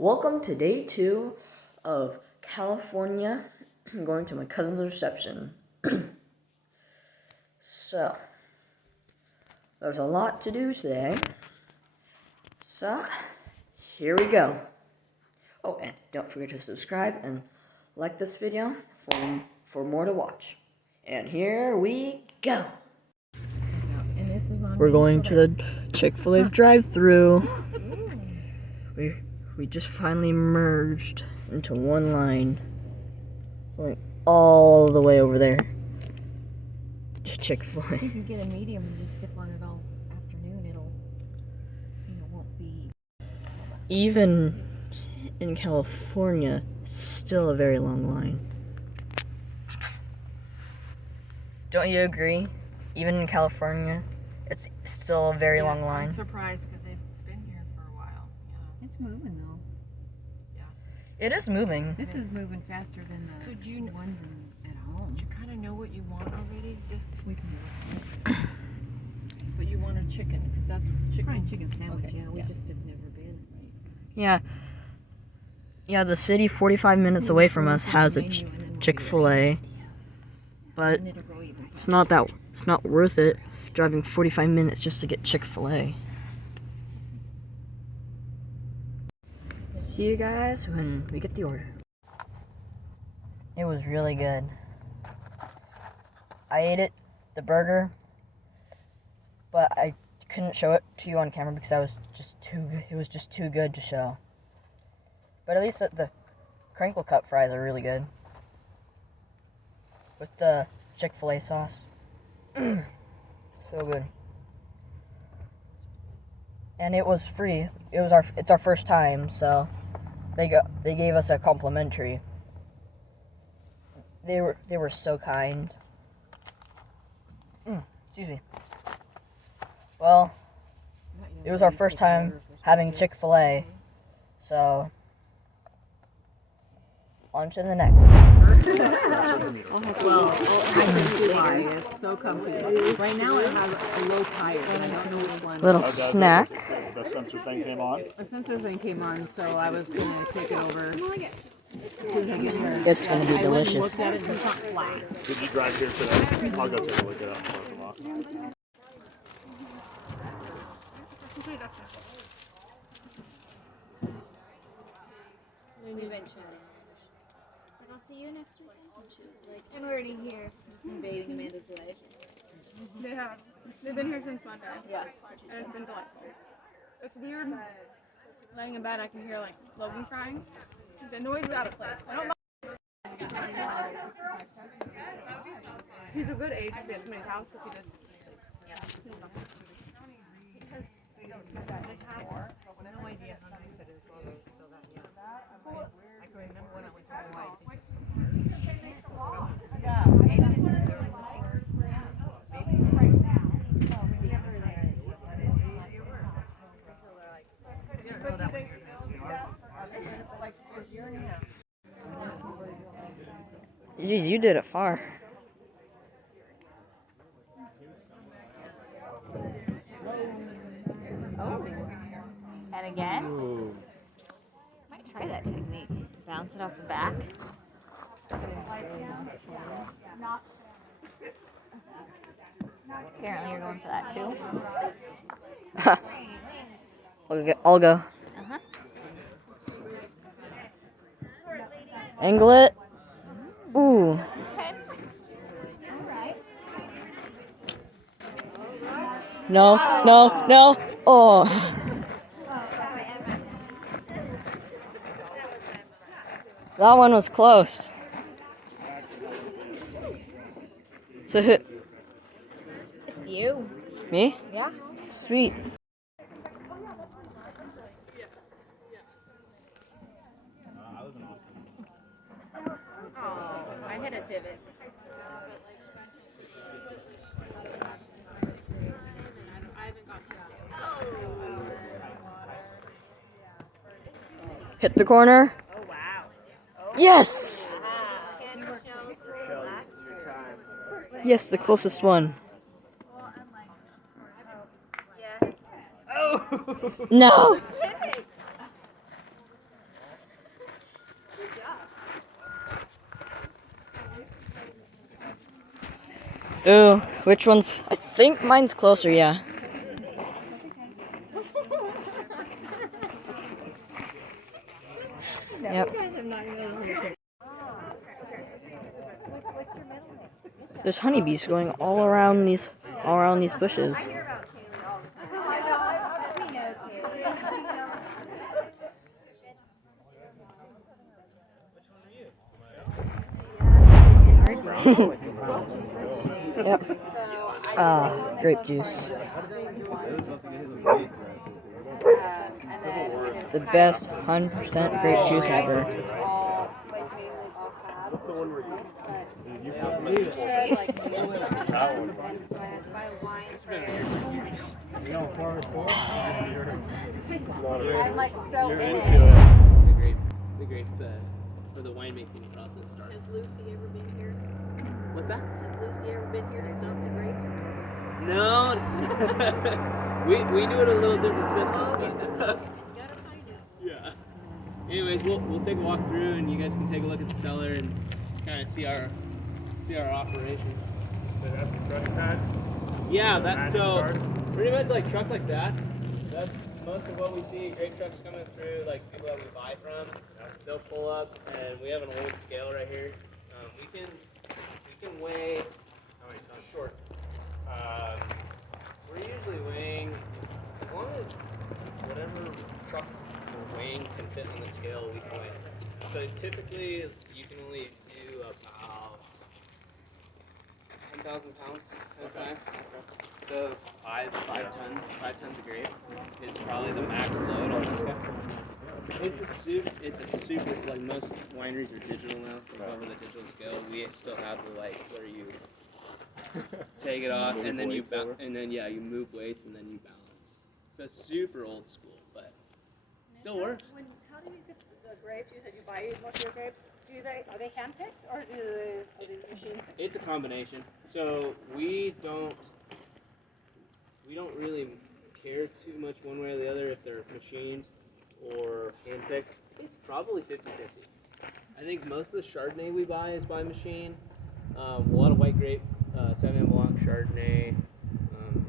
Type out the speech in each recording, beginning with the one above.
Welcome to day 2 of California. I'm going to my cousin's reception. So, there's a lot to do today. So, here we go. Oh, and don't forget to subscribe and like this video for more to watch. And here we go. We're going to the Chick-fil-A drive-thru. We just finally merged into one line, going all the way over there. Chick-fil-A. You can get a medium and just sip on it all afternoon. It won't be. Even in California, still a very long line. Don't you agree? Even in California, it's still a very long line. I'm surprised because they've been here for a while. Yeah. It's moving though. It is moving. This is moving faster than the ones at home. Do you kind of know what you want already? Just We can but you want a chicken because that's chicken sandwich. Okay. Yeah, we just have never been. Yeah. Yeah, the city 45 minutes away from us has a Chick-fil-A, but it's not worth it driving 45 minutes just to get Chick-fil-A. See you guys when we get the order. It was really good. I ate it, the burger, but I couldn't show it to you on camera because it was just too good to show. But at least the crinkle cut fries are really good. With the Chick-fil-A sauce. So good. And it was free. It's our first time, so they gave us a complimentary. They were so kind. Excuse me. Well, it was our first time having Chick-fil-A, so on to the next. well, I can see why. It's so comfy. Right now it has a low tire, and I don't know which one. Little snack. The sensor thing came on? The sensor thing came on, so I was going to take it over. As soon as I get here. It's gonna be delicious. I looked at it and it's not flat. Did you drive here today? I'll go take a look at it. We've been chatting. It's like, I'll see you next weekend. And she was like, I'm already here. Just invading Amanda's life. They have. They've been here since Monday. Yeah. And it's been delightful. It's weird. Laying in bed, I can hear like Logan crying. The noise is out of place. I don't mind. He's a good age to be at somebody's house because he just. No idea how nice it is. So that, yeah. I can remember when I went to Hawaii. Jeez, you did it far. And again. Might try that technique. Bounce it off the back. Apparently you're going for that too. I'll go. Uh-huh. Angle it. Ooh. Okay. Alright. No. Oh. That one was close. So who? It's you. Me? Yeah. Sweet. Oh, I hit a divot. Hit the corner. Oh, wow. Yes! Yes, the closest one. Yes. No! Ooh, which one's? I think mine's closer, yeah. Yep. There's honeybees going all around these bushes. Yep. Grape juice. The best 100% grape juice ever. What's the one where I'm like so in it. The grape, or the winemaking process starts. Has Lucy ever been here? What's that? Has Lucy ever been here to stomp the grapes? No, we do it a little different system. Okay. Gotta find out. Yeah. Anyways, we'll take a walk through, and you guys can take a look at the cellar and kind of see our operations. They have the crush pad? Yeah, that's so Start? pretty much like trucks like that. That's most of what we see. Grape trucks coming through, like people that we buy from. They'll pull up, and we have an old scale right here. We can weigh how many tons? Short. We're usually weighing as long as whatever truck we're weighing can fit on the scale. We can weigh. So typically, you can only do about 10,000 pounds at a time. So five tons of grape is probably the max load on this guy. It's a super, like most wineries are digital now. They cover the digital scale. We still have the where you take it off and then you you move weights and then you balance. So it's super old school, but it still works. How do you get the grapes? You said you buy most of your grapes. Are they hand-picked or are they machine-picked? It's a combination. So we don't really care too much one way or the other if they're machined or hand-picked. It's probably 50-50. I think most of the Chardonnay we buy is by machine. A lot of white grape, Sauvignon Blanc, Chardonnay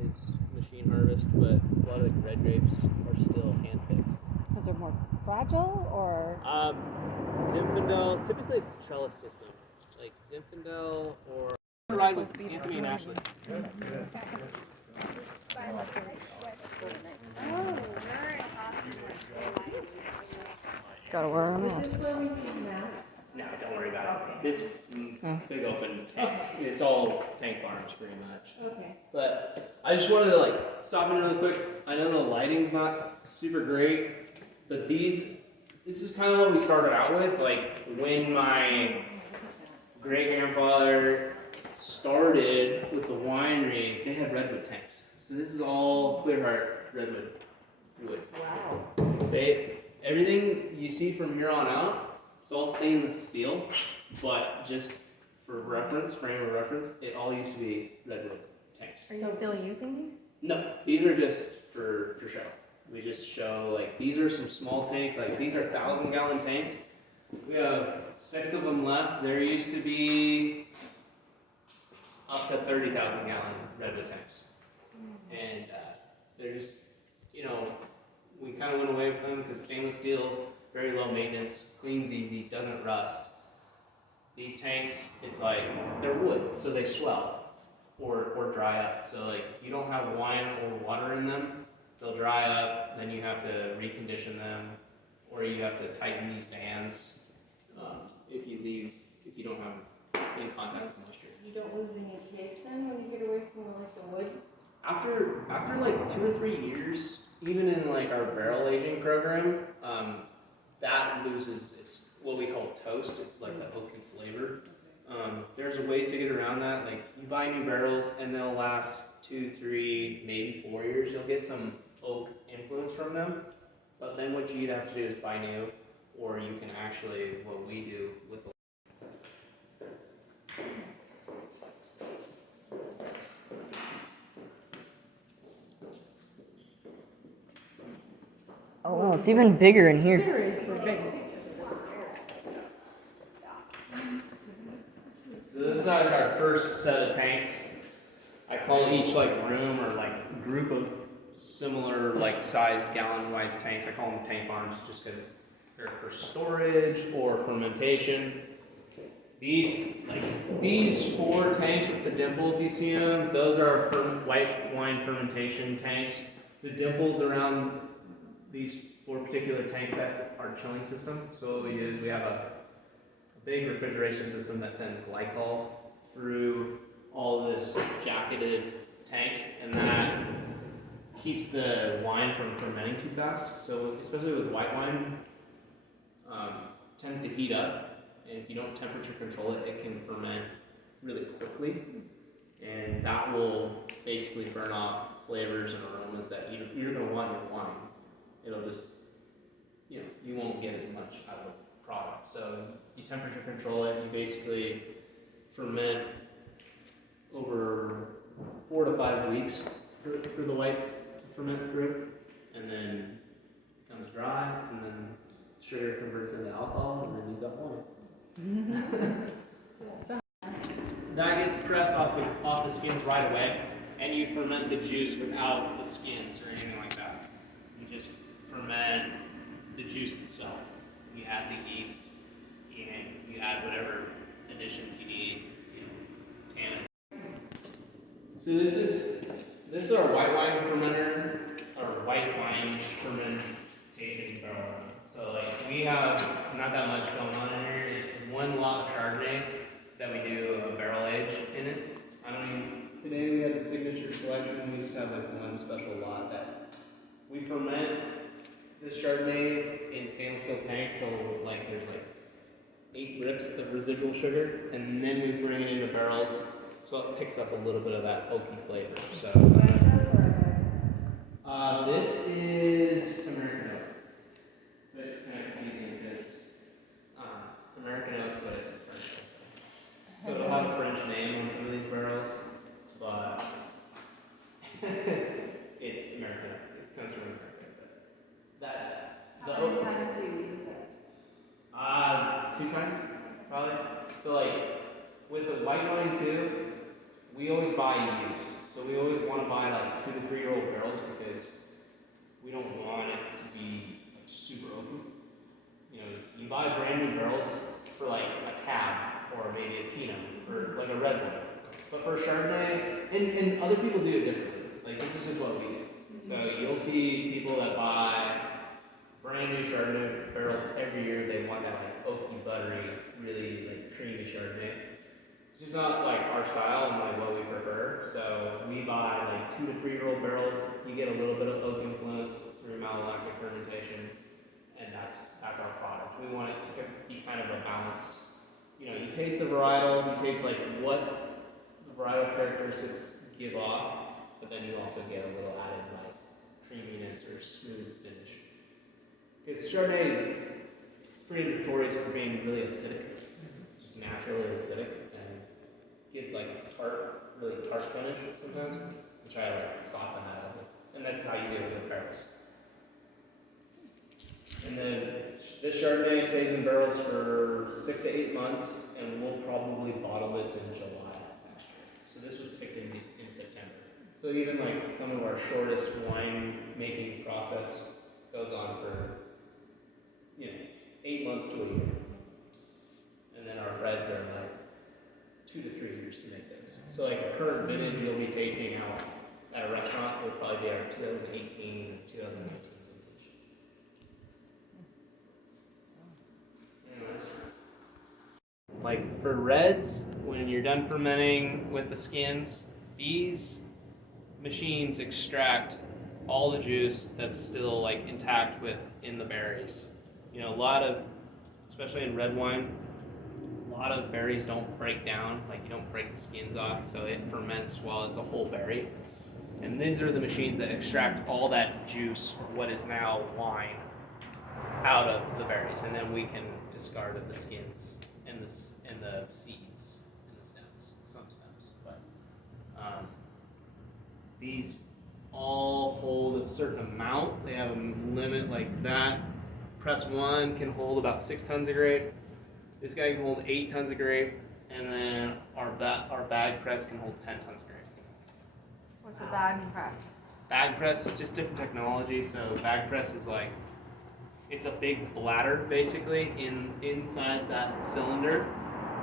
is machine harvest, but a lot of the red grapes are still hand-picked. Because they're more fragile, or? Zinfandel, typically it's the trellis system, like Zinfandel or ride with Anthony and Ashley. Gotta wear a mask. No, don't worry about it. This big open tank, it's all tank farms pretty much. Okay. But I just wanted to stop in really quick. I know the lighting's not super great, but this is kind of what we started out with. Like when my great grandfather started with the winery, they had redwood tanks. So this is all clear heart redwood wood. Wow. Everything you see from here on out, it's all stainless steel, but just for reference, frame of reference, it all used to be redwood tanks. Are you still using these? No, these are just for show. We just show, these are some small tanks, these are 1,000-gallon tanks. We have 6 of them left. There used to be up to 30,000-gallon redwood tanks. And they're just, we kind of went away from them because stainless steel, very low maintenance, cleans easy, doesn't rust. These tanks, it's they're wood, so they swell or dry up. So if you don't have wine or water in them, they'll dry up, then you have to recondition them, or you have to tighten these bands if you don't have in contact with moisture. You don't lose any taste then when you get away from the wood? After 2 or 3 years, even in our barrel aging program, that loses its what we call toast. It's the oaky flavor. There's ways to get around that. You buy new barrels and they'll last 2, 3, maybe 4 years. You'll get some oak influence from them, but then what you'd have to do is buy new, or you can actually what we do with. Oh wow, it's even bigger in here. Seriously big. So this is our first set of tanks. I call each like room or like group of similar like sized gallon-wise tanks, I call them tank farms just because they're for storage or fermentation. These 4 tanks with the dimples you see them, those are our white wine fermentation tanks. The dimples around these 4 particular tanks, that's our chilling system. So what we do is we have a big refrigeration system that sends glycol through all this jacketed tanks, and that keeps the wine from fermenting too fast. So especially with white wine, tends to heat up, and if you don't temperature control it, it can ferment really quickly, and that will basically burn off flavors and aromas that you're going to want in your wine. It'll just, you won't get as much out of the product. So you temperature control it, you basically ferment over 4 to 5 weeks for the whites to ferment through, and then it becomes dry, and then sugar converts into alcohol, and then you've got wine. That gets pressed off the skins right away, and you ferment the juice without the skins or anything like that. You just ferment the juice itself. You add the yeast, and you add whatever additions you need, tannin. So this is our white wine fermenter, our white wine fermentation barrel. So like we have not that much going on in here. It's 1 lot of Chardonnay that we do a barrel age in it. Today we had the signature selection. We just have like 1 special lot that we ferment this Chardonnay in stainless steel tank. So like there's like 8 grips of residual sugar, and then we bring it into barrels. So it picks up a little bit of that oaky flavor. So this is American oak. But it's kind of confusing because it's American oak, but it's a French oak. So it'll have a French name on some of these barrels, but it's American oak. It comes from America. But that's the How many times do you use that? 2 times, probably. So like with the white wine too, we always buy used. So we always want to buy like 2 to 3 year old barrels because we don't want it to be like super open. You buy brand new barrels for like a cab or maybe a Pinot or like a red wine. But for Chardonnay, and other people do it differently. Like this is just what we do. So you'll see people that buy brand new Chardonnay barrels every year. They want that like oaky, buttery, really like creamy Chardonnay. It's just not like our style and like what we prefer. So we buy like 2 to 3 year old barrels. You get a little bit of oak influence through malolactic fermentation, and that's our product. We want it to be kind of a balanced. You taste the varietal. You taste like what the varietal characteristics give off, but then you also get a little added like creaminess or smooth finish. Because Chardonnay is pretty notorious for being really acidic, just naturally acidic. Gives like a really tart finish sometimes, which I like soften that up with. And that's how you do it with barrels. And then this Chardonnay stays in barrels for 6 to 8 months, and we'll probably bottle this in July next year. So this was picked in September. So even like some of our shortest wine making process goes on for 8 months to a year. And then our reds are like 2 to 3 years to make those. So like current vintage you'll be tasting out at a restaurant will probably be our 2018 and 2019 vintage. Anyways. Like for reds, when you're done fermenting with the skins, these machines extract all the juice that's still like intact in the berries. A lot of, especially in red wine, a lot of berries don't break down, like you don't break the skins off, so it ferments while it's a whole berry. And these are the machines that extract all that juice, what is now wine, out of the berries, and then we can discard of the skins and the seeds and the stems, some stems. But these all hold a certain amount. They have a limit like that. Press 1 can hold about 6 tons of grape. This guy can hold 8 tons of grape, and then our bag press can hold 10 tons of grape. What's a bag press? Bag press is just different technology. So bag press is like, it's a big bladder basically inside that cylinder,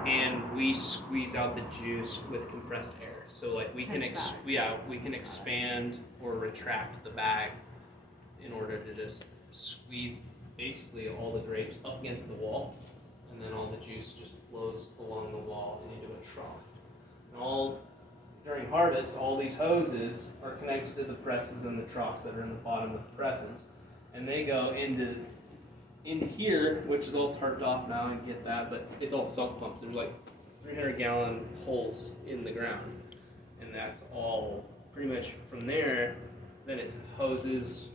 and we squeeze out the juice with compressed air. So like we can we can expand or retract the bag in order to just squeeze basically all the grapes up against the wall, and then all the juice just flows along the wall and into a trough. And during harvest, all these hoses are connected to the presses and the troughs that are in the bottom of the presses, and they go into here, which is all tarped off now, and get that, but it's all sump pumps. There's like 300-gallon holes in the ground, and that's all pretty much from there. Then it's hoses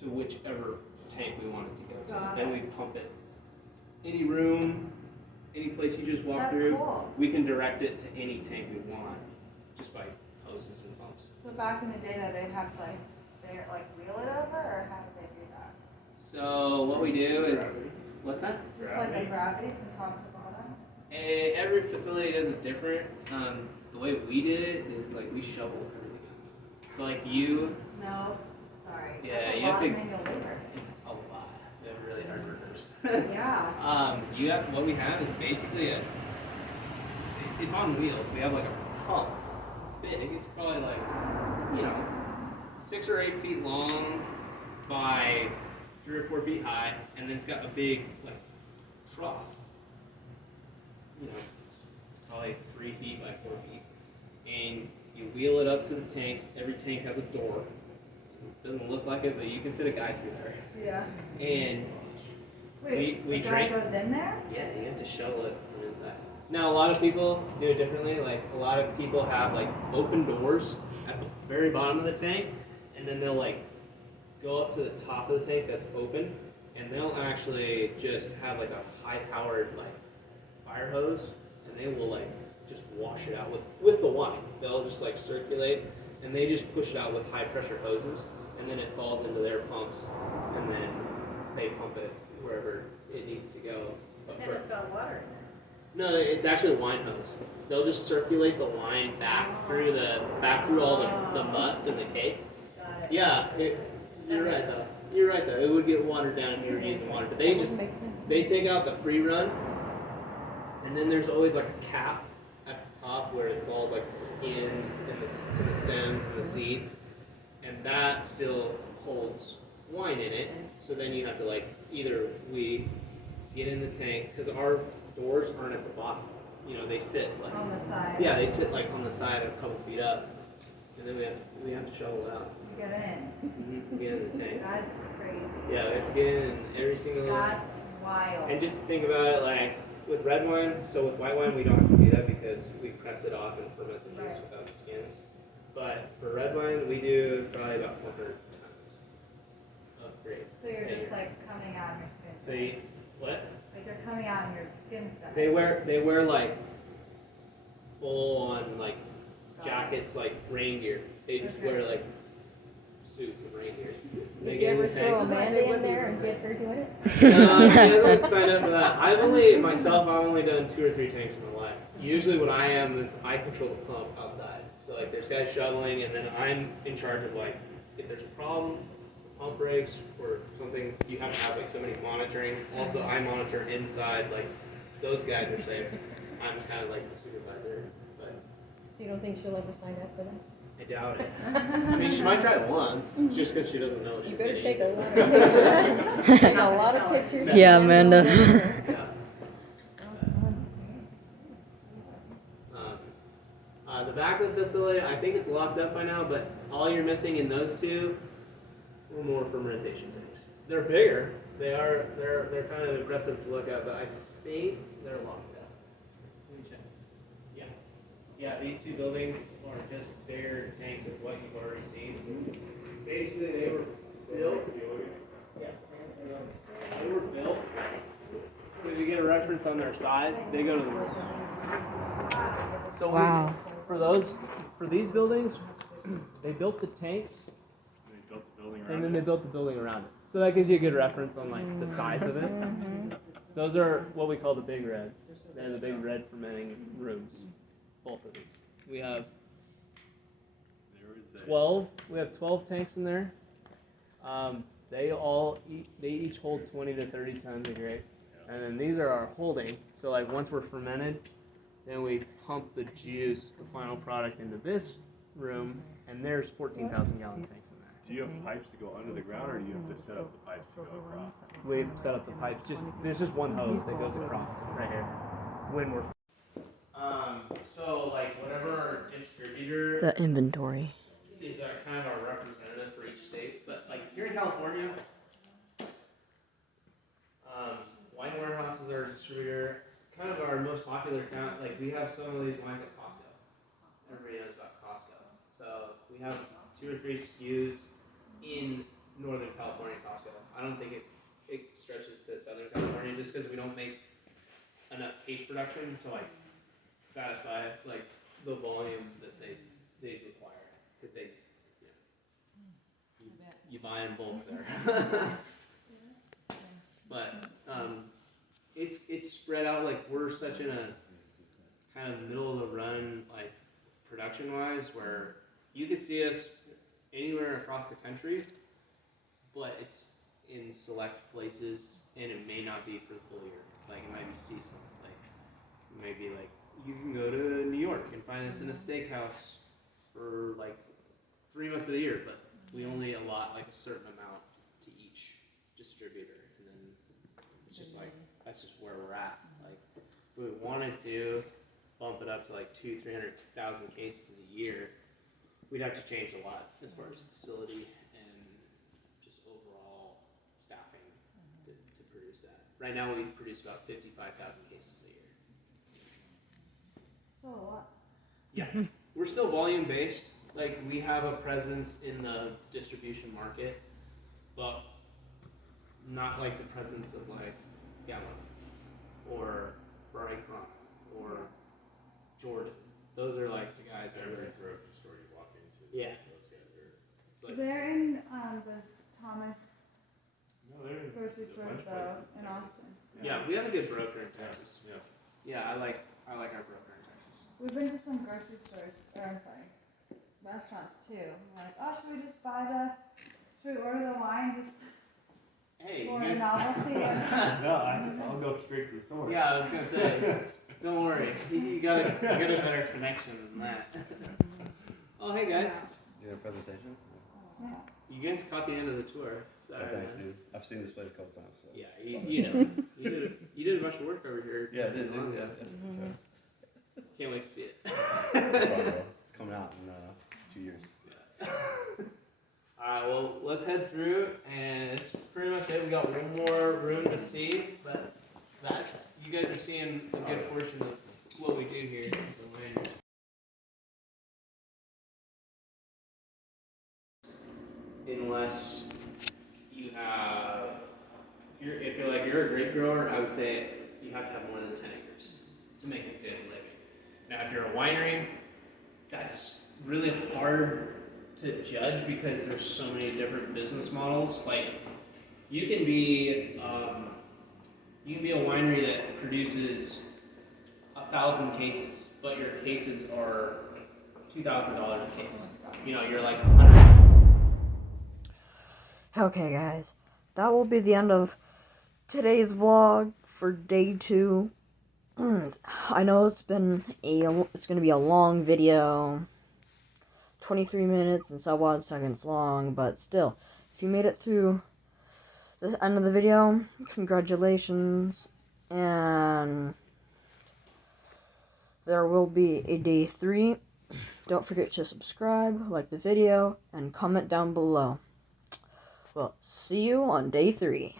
to whichever tank we want it to go to. Then we pump it. Any room, any place you just walk through, we can direct it to any tank we want, just by hoses and pumps. So back in the day, though, they'd have to like wheel it over, or how did they do that? So what we do is, what's that? Just like a gravity from top to bottom. Every facility does it different. The way we did it is like we shovel everything up. So like you. No, sorry. Yeah, That's you have to. manual labor. It's a lot. We have really hard workers. Yeah. What we have is basically it's on wheels. We have like a pump. It's big. It's probably like 6 or 8 feet long by 3 or 4 feet high, and then it's got a big like trough. Probably 3 feet by 4 feet, and you wheel it up to the tanks. Every tank has a door. It doesn't look like it, but you can fit a guy through there. Yeah. And Wait, we the guy drink. goes in there? Yeah, you have to shovel it from inside. Now, a lot of people do it differently. Like, a lot of people have, like, open doors at the very bottom of the tank, and then they'll, like, go up to the top of the tank that's open, and they'll actually just have, like, a high-powered, like, fire hose, and they will, like, just wash it out with the wine. They'll just, like, circulate, and they just push it out with high-pressure hoses, and then it falls into their pumps, and then they pump it wherever it needs to go. And it's got water in there. No, it's actually a wine hose. They'll just circulate the wine back through all the must and the cake. Got it. Yeah, you're right though. You're right though. It would get watered down if you were using water, but they take out the free run, and then there's always like a cap at the top where it's all like skin and the stems and the seeds, and that still holds wine in it. So then you have to like either we get in the tank, because our doors aren't at the bottom. They sit like On the side. Yeah, they sit like on the side a couple feet up, and then we have to shovel it out. You get in. Get in the tank. That's crazy. Yeah, we have to get in every single. That's wild. And just think about it like with red wine. So with white wine, we don't have to do that because we press it off and ferment the juice without the skins. But for red wine, we do probably about 400 tons of grape. So you're a just year. like coming out in your skin. So you, what? Like they're coming out in your skin stuff. They wear like full on like jackets, like rain gear. They just wear like suits and rain gear. They Did you get in ever the throw tank. Amanda in there and get her doing it? No, I don't sign up for that. I've only done 2 or 3 tanks in my life. Usually what I am is I control the pump outside. So like there's guys shoveling, and then I'm in charge of like if there's a problem, pump breaks or something, you have to have like somebody monitoring. Also, I monitor inside. Like those guys are safe. I'm kind of like the supervisor, but So you don't think she'll ever sign up for that? I doubt it. I mean, she might try it once, just because she doesn't know what she's You better getting take a into. lot of pictures. Take a lot of pictures. Yeah, Amanda. Yeah. The back of the facility, I think it's locked up by now, but all you're missing in those two were more fermentation tanks. They're bigger. They're kind of impressive to look at, but I think they're locked up. Let me check. Yeah. Yeah, these 2 buildings are just bigger tanks of what you've already seen. Basically, they were built. Yeah. They were built. So if you get a reference on their size, they go to the. So Wow. For these buildings, they built the tanks, They built the building and around then it. they built the building around it. So that gives you a good reference on like the size of it. Those are what we call the big reds. They're the big red fermenting rooms. Both of these. We have. They 12. We have 12 tanks in there. They each hold 20 to 30 tons of grape, and then these are our holding. So like once we're fermented, then we pump the juice, the final product, into this room, and there's 14,000 gallon tanks in there. Do you have pipes to go under the ground, or do you have to set up the pipes to go across? We set up the pipes. There's just one hose that goes across right here. When we're so like whatever our distributor The inventory. is kind of our representative for each state, but like here in California, Wine Warehouse is our distributor. Kind of our most popular account. Like we have some of these wines at Costco. Everybody knows about Costco. So we have 2 or 3 SKUs in Northern California Costco. I don't think it stretches to Southern California just because we don't make enough case production to like satisfy like the volume that they require, because they you buy in bulk there. But it's spread out. Like we're such in a kind of middle of the run, like production wise, where you could see us anywhere across the country, but it's in select places, and it may not be for the full year. Like it might be seasonal. Like it may be like you can go to New York and find us in a steakhouse for like 3 months of the year, but we only allot like a certain amount to each distributor, and then it's just like that's just where we're at. Like if we wanted to bump it up to like 200,000-300,000 cases a year, we'd have to change a lot as far as facility and just overall staffing to produce that. Right now we produce about 55,000 cases a year. So what? Yeah, we're still volume based. Like we have a presence in the distribution market, but not like the presence of like Gallo or Ferrari Cron or Jordan. Those are like the guys that Every are. grocery store you walk into, Yeah. those guys are. It's like, They're in those Thomas No, they're in grocery a stores bunch of though places in Texas. Austin. yeah, we have a good broker in Texas. Yeah. Yeah, I like our broker in Texas. We've been to some grocery stores, or I'm sorry, restaurants too. We're like, oh, should we order the wine just Hey, for you a guys. novelty? No, I'll go straight to the source. Yeah, I was gonna say. Don't worry, you got a better connection than that. Oh, hey guys. You have a presentation? Yeah. You guys caught the end of the tour. Oh, thanks, dude. I've seen this place a couple times. So. Yeah, you know, you did a bunch of work over here. Yeah, I did, not too long dude. ago. Yeah, Can't wait to see it. It's fun, bro. It's coming out in 2 years. Alright, well, let's head through, and it's pretty much it. We got one more room to see, but that you guys are seeing a good portion of what we do here at the winery. Unless you have, if you're like you're a grape grower, I would say you have to have more than 10 acres to make a good living. Now, if you're a winery, that's really hard to judge because there's so many different business models. Like you can be a winery that produces 1,000 cases, but your cases are $2,000 a case. You know, you're like 100. Okay, guys, that will be the end of today's vlog for day 2. I know it's gonna be a long video, 23 minutes and so on seconds long, but still, if you made it through the end of the video, congratulations, and there will be a day 3. Don't forget to subscribe, like the video, and comment down below. Well, see you on day 3.